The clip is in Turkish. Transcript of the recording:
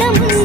உள்ளம்